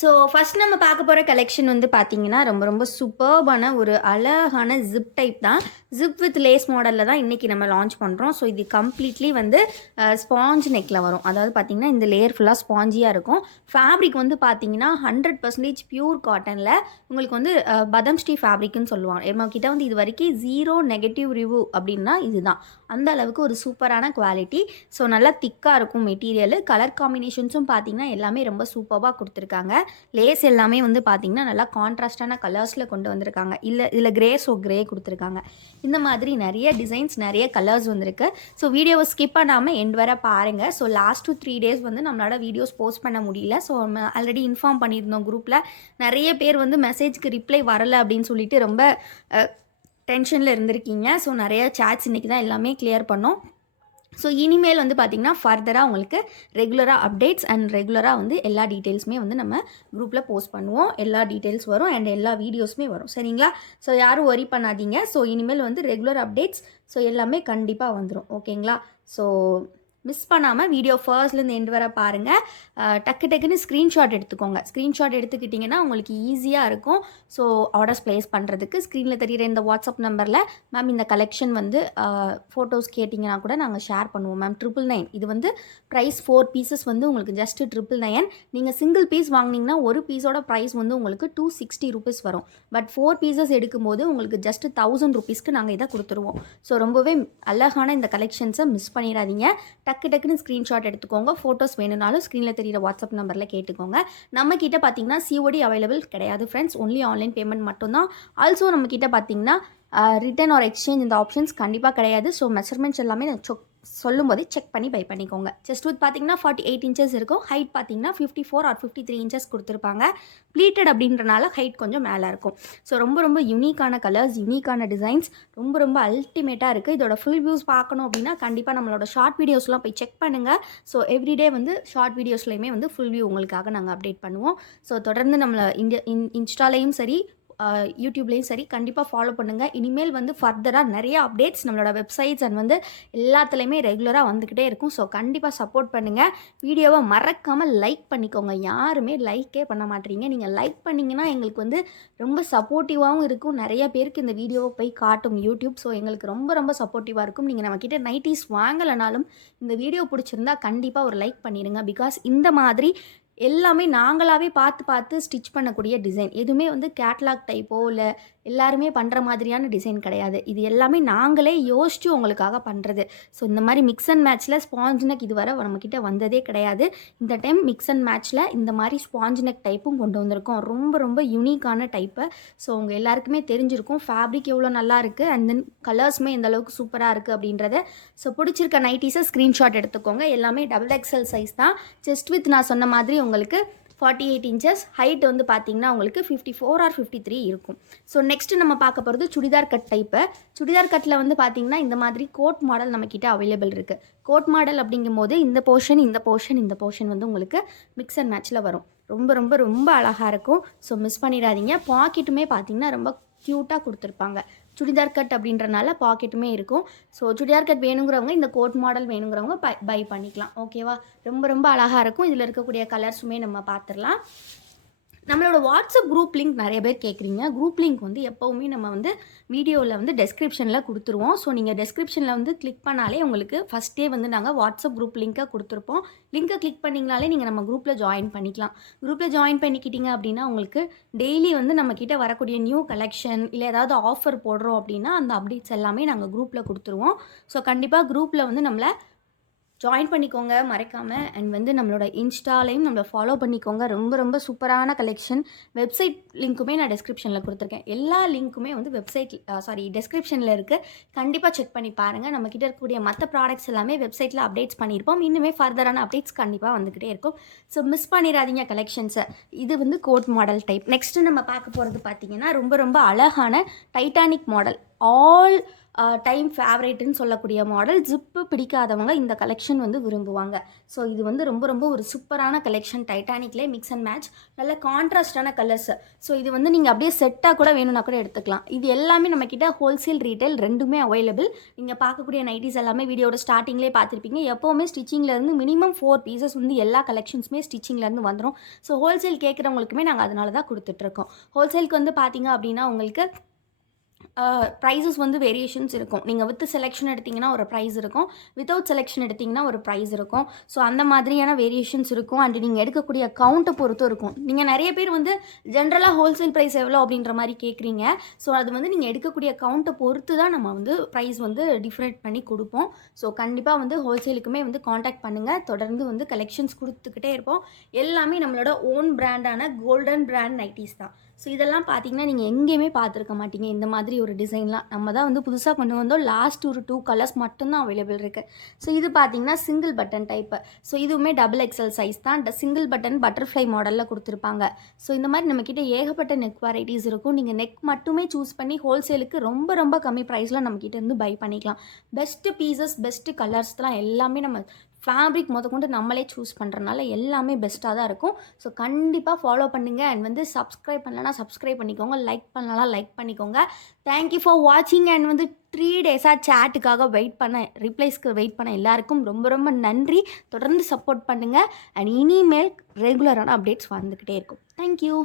So first நம்ம பார்க்க போகிற கலெக்ஷன் வந்து பார்த்தீங்கன்னா ரொம்ப ரொம்ப சூப்பர்பான ஒரு அழகான ஜிப் டைப் தான். ஜிப் வித் லேஸ் மாடலில் தான் இன்றைக்கி நம்ம லான்ச் பண்ணுறோம். ஸோ இது கம்ப்ளீட்லி வந்து ஸ்பாஞ்ச் நெக்கில் வரும். அதாவது பார்த்தீங்கன்னா இந்த லேயர் ஃபுல்லாக ஸ்பாஞ்சியாக இருக்கும். ஃபேப்ரிக் வந்து பார்த்தீங்கன்னா 100% பியூர் காட்டனில் உங்களுக்கு வந்து பதம் ஸ்ரீ ஃபேப்ரிக்னு சொல்லுவாங்க. நம்மக்கிட்ட வந்து இது வரைக்கும் 0 நெகட்டிவ் ரிவ்யூ அப்படின்னா இதுதான். அந்த அளவுக்கு ஒரு சூப்பரான குவாலிட்டி. ஸோ நல்லா திக்காக இருக்கும் மெட்டீரியல். கலர் காம்பினேஷன்ஸும் பார்த்தீங்கன்னா எல்லாமே ரொம்ப சூப்பராக கொடுத்துருக்காங்க. லேஸ் எல்லாமே வந்து பார்த்தீங்கன்னா நல்லா கான்ட்ராஸ்டான கலர்ஸில் கொண்டு வந்திருக்காங்க. இதில் கிரே கிரே கொடுத்துருக்காங்க. இந்த மாதிரி நிறைய டிசைன்ஸ் நிறைய கலர்ஸ் வந்திருக்கு. ஸோ வீடியோவை ஸ்கிப் பண்ணாமல் எண்ட் வர பாருங்கள். ஸோ லாஸ்ட் 3 டேஸ் வந்து நம்மளால வீடியோஸ் போஸ்ட் பண்ண முடியல. ஸோ நம்ம ஆல்ரெடி இன்ஃபார்ம் பண்ணியிருந்தோம் குரூப்பில். நிறைய பேர் வந்து மெசேஜ்க்கு ரிப்ளை வரலை அப்படின்னு சொல்லிட்டு ரொம்ப டென்ஷனில் இருந்திருக்கீங்க. ஸோ நிறைய சேட்ஸ் இன்றைக்கி தான் எல்லாமே கிளியர் பண்ணோம். ஸோ இனிமேல் வந்து பார்த்திங்கன்னா ஃபர்தராக உங்களுக்கு ரெகுலராக அப்டேட்ஸ் அண்ட் ரெகுலராக வந்து எல்லா டீட்டெயில்ஸுமே வந்து நம்ம குரூப்பில் போஸ்ட் பண்ணுவோம். எல்லா டீட்டெயில்ஸ் வரும் அண்ட் எல்லா வீடியோஸுமே வரும். சரிங்களா? ஸோ யாரும் ஒரி பண்ணாதீங்க. ஸோ இனிமேல் வந்து ரெகுலர் அப்டேட்ஸ் ஸோ எல்லாமே கண்டிப்பாக வந்துடும். ஓகேங்களா? ஸோ மிஸ் பண்ணாமல் வீடியோ ஃபர்ஸ்ட்லேருந்து எண்டு வர பாருங்கள். டக்குன்னு ஸ்க்ரீன்ஷாட் எடுத்துக்கோங்க. ஸ்க்ரீன்ஷாட் எடுத்துக்கிட்டிங்கன்னா உங்களுக்கு ஈஸியாக இருக்கும். ஸோ ஆர்டர்ஸ் ப்ளேஸ் பண்ணுறதுக்கு ஸ்க்ரீனில் தெரிகிற இந்த வாட்ஸ்அப் நம்பரில் மேம் இந்த கலெக்ஷன் வந்து ஃபோட்டோஸ் கேட்டிங்கன்னா கூட நாங்கள் ஷேர் பண்ணுவோம் மேம். 999 இது வந்து ப்ரைஸ் 4 பீசஸ் வந்து உங்களுக்கு ஜஸ்ட்டு 999. நீங்கள் சிங்கிள் பீஸ் வாங்கினீங்கன்னா ஒரு பீஸோட ப்ரைஸ் வந்து உங்களுக்கு 260 ருபீஸ் வரும். பட் 4 பீசஸ் எடுக்கும்போது உங்களுக்கு ஜஸ்ட்டு 1000 ருபீஸ்க்கு நாங்கள் இதை கொடுத்துருவோம். ஸோ ரொம்பவே அழகான இந்த கலெக்ஷன்ஸை மிஸ் பண்ணிடாதீங்க. டக்குன்னு ஸ்க்ரீன்ஷாட் எடுத்துக்கோங்க. ஃபோட்டோஸ் வேணும்னாலும் ஸ்க்ரீனில் தெரியிற வாட்ஸ்அப் நம்பரில் கேட்டுக்கோங்க. நம்மக்கிட்ட பார்த்தீங்கன்னா சிஓடி அவைலபிள் கிடையாது ஃப்ரெண்ட்ஸ். ஒன்லி ஆன்லைன் பேமெண்ட் மட்டும்தான். ஆல்சோ நம்மக்கிட்ட பார்த்தீங்கன்னா ரிட்டர்ன் ஆர் எக்ஸ்சேஞ்ச் இந்த ஆப்ஷன்ஸ் கண்டிப்பாக கிடையாது. ஸோ மெஷர்மெண்ட்ஸ் எல்லாமே சொல்லும் போதே செக் பண்ணி பை பண்ணிக்கோங்க. செஸ்ட் வித் பார்த்தீங்கன்னா 48 இன்ச்சஸ் இருக்கும். ஹைட் பார்த்தீங்கன்னா 54 ஆர் 53 இன்ச்சஸ் கொடுத்துருப்பாங்க. ப்ளீட்டட் அப்படின்றனால ஹைட் கொஞ்சம் மேலே இருக்கும். ஸோ ரொம்ப யூனிக்கான கலர்ஸ், யூனிக்கான டிசைன்ஸ், ரொம்ப அல்டிமேட்டாக இருக்குது. இதோட ஃபுல் வியூஸ் பார்க்கணும் அப்படின்னா கண்டிப்பாக நம்மளோட ஷார்ட் வீடியோஸ்லாம் போய் செக் பண்ணுங்கள். ஸோ எவ்ரிடே வந்து ஷார்ட் வீடியோஸ்லையுமே வந்து ஃபுல் வியூ உங்களுக்காக நாங்கள் அப்டேட் பண்ணுவோம். ஸோ தொடர்ந்து நம்மளை இன்ஸ்டாலையும் சரி யூடியூப்லேயும் சரி கண்டிப்பாக ஃபாலோ பண்ணுங்கள். இனிமேல் வந்து ஃபர்தராக நிறைய அப்டேட்ஸ் நம்மளோட வெப்சைட்ஸ் அண்ட் வந்து எல்லாத்துலேயுமே ரெகுலராக வந்துக்கிட்டே இருக்கும். ஸோ கண்டிப்பாக சப்போர்ட் பண்ணுங்கள். வீடியோவை மறக்காமல் லைக் பண்ணிக்கோங்க. யாருமே லைக்கே பண்ண மாட்டீங்க. நீங்கள் லைக் பண்ணிங்கன்னா எங்களுக்கு வந்து ரொம்ப சப்போர்ட்டிவாகவும் இருக்கும். நிறைய பேருக்கு இந்த வீடியோவை போய் காட்டும் யூடியூப். ஸோ எங்களுக்கு ரொம்ப சப்போர்ட்டிவாக இருக்கும். நீங்கள் நம்மக்கிட்ட நைட்டிஸ் வாங்கலைனாலும் இந்த வீடியோ பிடிச்சிருந்தா கண்டிப்பாக ஒரு லைக் பண்ணிடுங்க. பிகாஸ் இந்த மாதிரி எல்லாமே நாங்களாகவே பார்த்து ஸ்டிச் பண்ணக்கூடிய டிசைன். எதுவுமே வந்து கேட்லாக் டைப்போ இல்லை எல்லாருமே பண்ணுற மாதிரியான டிசைன் கிடையாது. இது எல்லாமே நாங்களே யோசித்து உங்களுக்காக பண்ணுறது. ஸோ இந்த மாதிரி மிக்ஸ் அண்ட் மேட்ச்சில் ஸ்பாஞ்ச் நெக் இதுவரை நம்மக்கிட்ட வந்ததே கிடையாது. இந்த டைம் மிக்ஸ் அண்ட் மேட்ச்சில் இந்த மாதிரி ஸ்பாஞ்ச் நெக் டைப்பும் கொண்டு வந்திருக்கோம். ரொம்ப யூனிக்கான டைப்பு. ஸோ உங்கள் எல்லாருக்குமே தெரிஞ்சிருக்கும் ஃபேப்ரிக் எவ்வளோ நல்லா இருக்குது அண்ட் தென் கலர்ஸுமே எந்த அளவுக்கு சூப்பராக இருக்குது அப்படின்றத. ஸோ பிடிச்சிருக்க நைட்டிஸை ஸ்க்ரீன்ஷாட் எடுத்துக்கோங்க. எல்லாமே XXL சைஸ் தான். செஸ்ட் வித் நான் சொன்ன மாதிரி உங்களுக்கு 48 இன்ச்சஸ், ஹைட் வந்து பார்த்தீங்கன்னா உங்களுக்கு 54 ஆர் 53 இருக்கும். ஸோ நெக்ஸ்ட்டு நம்ம பார்க்க போகிறது சுடிதார் கட் டைப்பு. சுடிதார் கட்டில் வந்து பார்த்தீங்கன்னா இந்த மாதிரி கோட் மாடல் நம்மக்கிட்ட அவைலபிள் இருக்குது. கோட் மாடல் அப்படிங்கும்போது இந்த போர்ஷன் வந்து உங்களுக்கு மிக்ஸ் அண்ட் மேட்ச்சில் வரும். ரொம்ப அழகாக இருக்கும். ஸோ மிஸ் பண்ணிடாதீங்க. பாக்கெட்டுமே பார்த்தீங்கன்னா ரொம்ப க்யூட்டாக கொடுத்துருப்பாங்க. சுடிதார் கட் அப்படின்றனால பாக்கெட்டுமே இருக்கும். ஸோ சுடிதார் கட் வேணுங்கிறவங்க இந்த கோட் மாடல் வேணுங்கிறவங்க பை பண்ணிக்கலாம். ஓகேவா? ரொம்ப அழகாக இருக்கும். இதில் இருக்கக்கூடிய கலர்ஸுமே நம்ம பார்த்துடலாம். நம்மளோட வாட்ஸ்அப் குரூப் லிங்க் நிறைய பேர் கேட்குறீங்க. குரூப் லிங்க் வந்து எப்போவுமே நம்ம வந்து வீடியோவில் வந்து டெஸ்கிரிப்ஷனில் கொடுத்துருவோம். ஸோ நீங்கள் டெஸ்கிரிப்ஷனில் வந்து கிளிக் பண்ணாலே உங்களுக்கு ஃபஸ்ட்டே வந்து நாங்கள் வாட்ஸ்அப் குரூப் லிங்க்கை கொடுத்துருப்போம். லிங்க்கை கிளிக் பண்ணிங்கனாலே நீங்கள் நம்ம குரூப்பில் ஜாயின் பண்ணிக்கலாம். குரூப்பில் ஜாயின் பண்ணிக்கிட்டீங்க அப்படின்னா உங்களுக்கு டெய்லி வந்து நம்மக்கிட்ட வரக்கூடிய நியூ கலெக்ஷன் இல்லை ஏதாவது ஆஃபர் போடுறோம் அப்படின்னா அந்த அப்டேட்ஸ் எல்லாமே நாங்கள் குரூப்பில் கொடுத்துருவோம். ஸோ கண்டிப்பாக குரூப்பில் வந்து நம்மளை ஜாயின் பண்ணிக்கோங்க மறக்காமல். அண்ட் வந்து நம்மளோட இன்ஸ்டாலையும் நம்மளை ஃபாலோ பண்ணிக்கோங்க. ரொம்ப சூப்பரான கலெக்ஷன். வெப்சைட் லிங்க்குமே நான் டெஸ்கிரிப்ஷனில் கொடுத்துருக்கேன். எல்லா லிங்க்குமே வந்து டெஸ்கிரிப்ஷனில் இருக்குது. கண்டிப்பாக செக் பண்ணி பாருங்கள். நம்மக்கிட்ட இருக்கக்கூடிய மற்ற ப்ராடக்ட்ஸ் எல்லாமே வெப்சைட்டில் அப்டேட்ஸ் பண்ணியிருப்போம். இன்னுமே ஃபர்தரான அப்டேட்ஸ் கண்டிப்பாக வந்துக்கிட்டே இருக்கும். ஸோ மிஸ் பண்ணிடாதீங்க கலெக்ஷன்ஸை. இது வந்து கோட் மாடல் டைப். நெக்ஸ்ட்டு நம்ம பார்க்க போகிறது பார்த்திங்கன்னா ரொம்ப அழகான டைட்டானிக் மாடல். ஆல் டைம் ஃபேவரேட்டுன்னு சொல்லக்கூடிய மாடல். ஜிப்பு பிடிக்காதவங்க இந்த கலெக்ஷன் வந்து விரும்புவாங்க. ஸோ இது வந்து ரொம்ப ரொம்ப ஒரு சூப்பரான கலெக்ஷன். டைட்டானிக்லேயே மிக்ஸ் அண்ட் மேட்ச் நல்ல கான்ட்ராஸ்டான கலர்ஸ். ஸோ இது வந்து நீங்கள் அப்படியே செட்டாக கூட வேணும்னா கூட எடுத்துக்கலாம். இது எல்லாமே நம்மக்கிட்ட ஹோல்சேல் ரீட்டைல் ரெண்டுமே அவைலபிள். நீங்கள் பார்க்கக்கூடிய நைட்டிஸ் எல்லாமே வீடியோட ஸ்டார்டிங்லேயே பார்த்துருப்பீங்க. எப்போவுமே ஸ்டிச்சிங்லேருந்து மினிமம் 4 பீசஸ் வந்து எல்லா கலெக்ஷன்ஸுமே ஸ்டிச்சிங்லேருந்து வந்துடும். ஸோ ஹோல்சேல் கேட்குறவங்களுக்குமே நாங்கள் அதனால தான் கொடுத்துட்ருக்கோம். ஹோல்சேலுக்கு வந்து பார்த்தீங்க அப்படின்னா உங்களுக்கு ப்ரைஸஸ் வந்து வேரியேஷன்ஸ் இருக்கும். நீங்கள் வித் செலெக்ஷன் எடுத்திங்கன்னா ஒரு ப்ரைஸ் இருக்கும், வித்தவுட் செலெக்ஷன் எடுத்திங்கன்னா ஒரு ப்ரைஸ் இருக்கும். ஸோ அந்த மாதிரியான வேரியேஷன்ஸ் இருக்கும். அண்ட் நீங்கள் எடுக்கக்கூடிய கவுண்ட்டை பொறுத்தும் இருக்கும். நீங்கள் நிறைய பேர் வந்து ஜென்ரலாக ஹோல்சேல் ப்ரைஸ் எவ்வளோ அப்படின்ற மாதிரி கேட்குறீங்க. ஸோ அது வந்து நீங்கள் எடுக்கக்கூடிய கவுண்ட்டை பொறுத்து தான் நம்ம வந்து ப்ரைஸ் வந்து டிஃப்ரெண்ட் பண்ணி கொடுப்போம். ஸோ கண்டிப்பாக வந்து ஹோல்சேலுக்குமே வந்து காண்டாக்ட் பண்ணுங்கள். தொடர்ந்து வந்து கலெக்ஷன்ஸ் கொடுத்துக்கிட்டே இருப்போம். எல்லாமே நம்மளோட ஓன் பிராண்டான கோல்டன் பிராண்ட் நைட்டிஸ் தான். ஸோ இதெல்லாம் பார்த்தீங்கன்னா நீங்கள் எங்கேயுமே பார்த்துருக்க மாட்டீங்க. இந்த மாதிரி ஒரு டிசைன்லாம் நம்ம தான் வந்து புதுசாக கொண்டு வந்தோம். லாஸ்ட் ஒரு 2 கலர்ஸ் மட்டும்தான் அவைலபிள் இருக்குது. ஸோ இது பார்த்தீங்கன்னா சிங்கிள் பட்டன் டைப்பு. ஸோ இதுவுமே XXL சைஸ் தான். சிங்கிள் பட்டன் பட்டர்ஃப்ளை மாடலில் கொடுத்துருப்பாங்க. ஸோ இந்த மாதிரி நம்மக்கிட்ட ஏகப்பட்ட நெக் வெரைட்டிஸ் இருக்கும். நீங்கள் நெக் மட்டுமே சூஸ் பண்ணி ஹோல்சேலுக்கு ரொம்ப ரொம்ப கம்மி ப்ரைஸில் நம்மக்கிட்ட இருந்து பை பண்ணிக்கலாம். பெஸ்ட்டு பீசஸ், பெஸ்ட்டு கலர்ஸ்லாம் எல்லாமே நம்ம ஃபேப்ரிக் முதற்கொண்டு நம்மளே சூஸ் பண்ணுறனால எல்லாமே பெஸ்ட்டாக தான் இருக்கும். ஸோ கண்டிப்பாக ஃபாலோ பண்ணுங்கள். அண்ட் வந்து சப்ஸ்கிரைப் பண்ணலன்னா சப்ஸ்கிரைப் பண்ணிக்கோங்க, லைக் பண்ணலாம் லைக் பண்ணிக்கோங்க. தேங்க்யூ ஃபார் வாட்சிங். அண்ட் வந்து 3 டேஸாக சேட்டுக்காக ரிப்ளைஸ்க்கு வெயிட் பண்ண எல்லாருக்கும் ரொம்ப ரொம்ப நன்றி. தொடர்ந்து சப்போர்ட் பண்ணுங்கள். அண்ட் இனிமேல் ரெகுலரான அப்டேட்ஸ் வந்துக்கிட்டே இருக்கும். தேங்க்யூ.